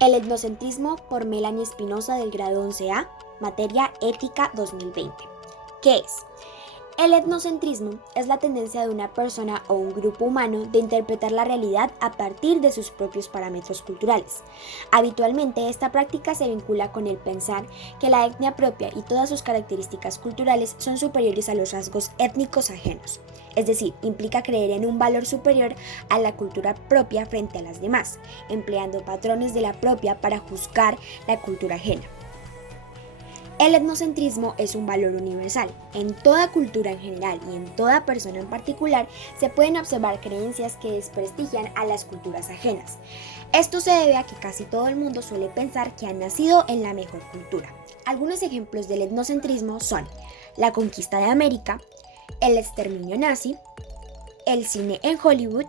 El etnocentrismo por Melanie Espinosa del grado 11A, materia Ética 2020. ¿Qué es? El etnocentrismo es la tendencia de una persona o un grupo humano de interpretar la realidad a partir de sus propios parámetros culturales. Habitualmente esta práctica se vincula con el pensar que la etnia propia y todas sus características culturales son superiores a los rasgos étnicos ajenos. Es decir, implica creer en un valor superior a la cultura propia frente a las demás, empleando patrones de la propia para juzgar la cultura ajena. El etnocentrismo es un valor universal. En toda cultura en general y en toda persona en particular se pueden observar creencias que desprestigian a las culturas ajenas. Esto se debe a que casi todo el mundo suele pensar que ha nacido en la mejor cultura. Algunos ejemplos del etnocentrismo son la conquista de América, el exterminio nazi, el cine en Hollywood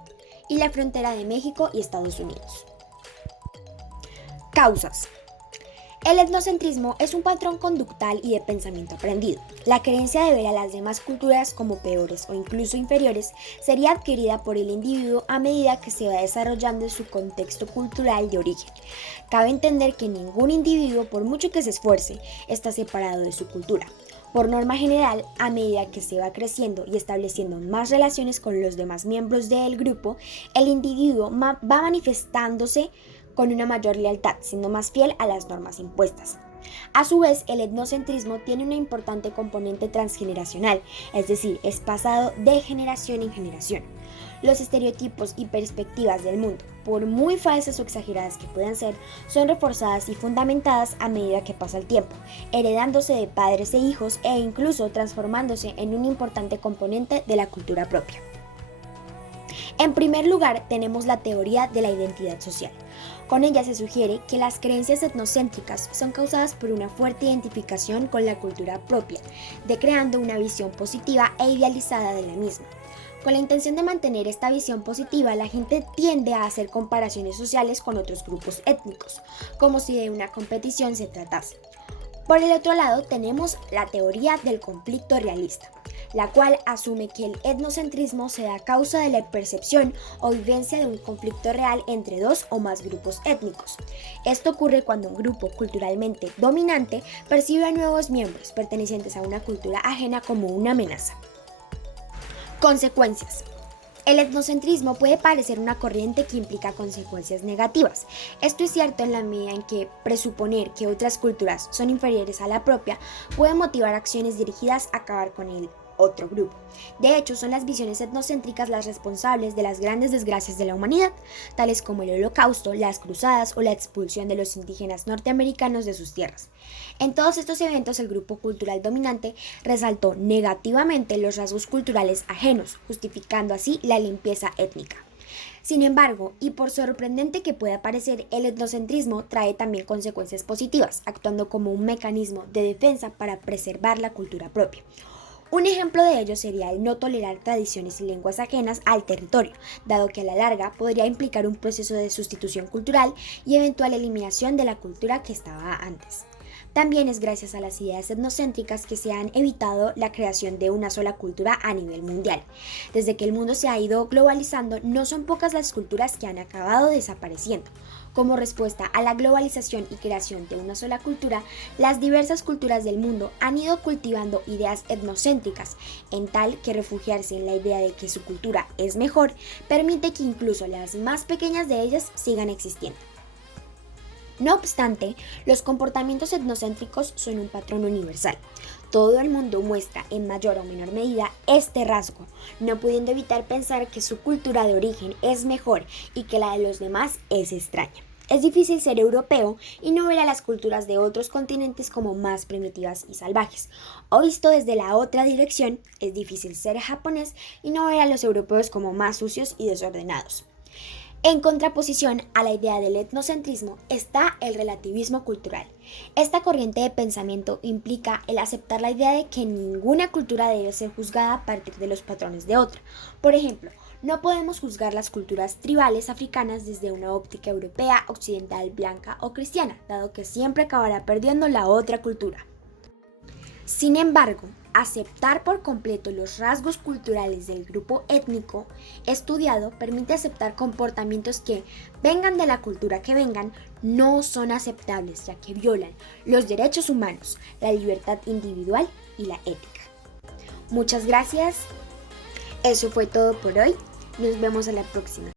y la frontera de México y Estados Unidos. Causas. El etnocentrismo es un patrón conductual y de pensamiento aprendido. La creencia de ver a las demás culturas como peores o incluso inferiores sería adquirida por el individuo a medida que se va desarrollando su contexto cultural de origen. Cabe entender que ningún individuo, por mucho que se esfuerce, está separado de su cultura. Por norma general, a medida que se va creciendo y estableciendo más relaciones con los demás miembros del grupo, el individuo va manifestándose con una mayor lealtad, siendo más fiel a las normas impuestas. A su vez, el etnocentrismo tiene una importante componente transgeneracional, es decir, es pasado de generación en generación. Los estereotipos y perspectivas del mundo, por muy falsas o exageradas que puedan ser, son reforzadas y fundamentadas a medida que pasa el tiempo, heredándose de padres e hijos e incluso transformándose en un importante componente de la cultura propia. En primer lugar, tenemos la teoría de la identidad social. Con ella se sugiere que las creencias etnocéntricas son causadas por una fuerte identificación con la cultura propia, creando una visión positiva e idealizada de la misma. Con la intención de mantener esta visión positiva, la gente tiende a hacer comparaciones sociales con otros grupos étnicos, como si de una competición se tratase. Por el otro lado, tenemos la teoría del conflicto realista, la cual asume que el etnocentrismo se da a causa de la percepción o vivencia de un conflicto real entre dos o más grupos étnicos. Esto ocurre cuando un grupo culturalmente dominante percibe a nuevos miembros pertenecientes a una cultura ajena como una amenaza. Consecuencias. El etnocentrismo puede parecer una corriente que implica consecuencias negativas. Esto es cierto en la medida en que presuponer que otras culturas son inferiores a la propia puede motivar acciones dirigidas a acabar con el otro grupo. De hecho, son las visiones etnocéntricas las responsables de las grandes desgracias de la humanidad, tales como el Holocausto, las cruzadas o la expulsión de los indígenas norteamericanos de sus tierras. En todos estos eventos, el grupo cultural dominante resaltó negativamente los rasgos culturales ajenos, justificando así la limpieza étnica. Sin embargo, y por sorprendente que pueda parecer, el etnocentrismo trae también consecuencias positivas, actuando como un mecanismo de defensa para preservar la cultura propia. Un ejemplo de ello sería el no tolerar tradiciones y lenguas ajenas al territorio, dado que a la larga podría implicar un proceso de sustitución cultural y eventual eliminación de la cultura que estaba antes. También es gracias a las ideas etnocéntricas que se han evitado la creación de una sola cultura a nivel mundial. Desde que el mundo se ha ido globalizando, no son pocas las culturas que han acabado desapareciendo. Como respuesta a la globalización y creación de una sola cultura, las diversas culturas del mundo han ido cultivando ideas etnocéntricas, en tal que refugiarse en la idea de que su cultura es mejor permite que incluso las más pequeñas de ellas sigan existiendo. No obstante, los comportamientos etnocéntricos son un patrón universal. Todo el mundo muestra en mayor o menor medida este rasgo, no pudiendo evitar pensar que su cultura de origen es mejor y que la de los demás es extraña. Es difícil ser europeo y no ver a las culturas de otros continentes como más primitivas y salvajes. O visto desde la otra dirección, es difícil ser japonés y no ver a los europeos como más sucios y desordenados. En contraposición a la idea del etnocentrismo está el relativismo cultural. Esta corriente de pensamiento implica el aceptar la idea de que ninguna cultura debe ser juzgada a partir de los patrones de otra. Por ejemplo, no podemos juzgar las culturas tribales africanas desde una óptica europea, occidental, blanca o cristiana, dado que siempre acabará perdiendo la otra cultura. Sin embargo, aceptar por completo los rasgos culturales del grupo étnico estudiado permite aceptar comportamientos que, vengan de la cultura que vengan, no son aceptables, ya que violan los derechos humanos, la libertad individual y la ética. Muchas gracias. Eso fue todo por hoy. Nos vemos a la próxima.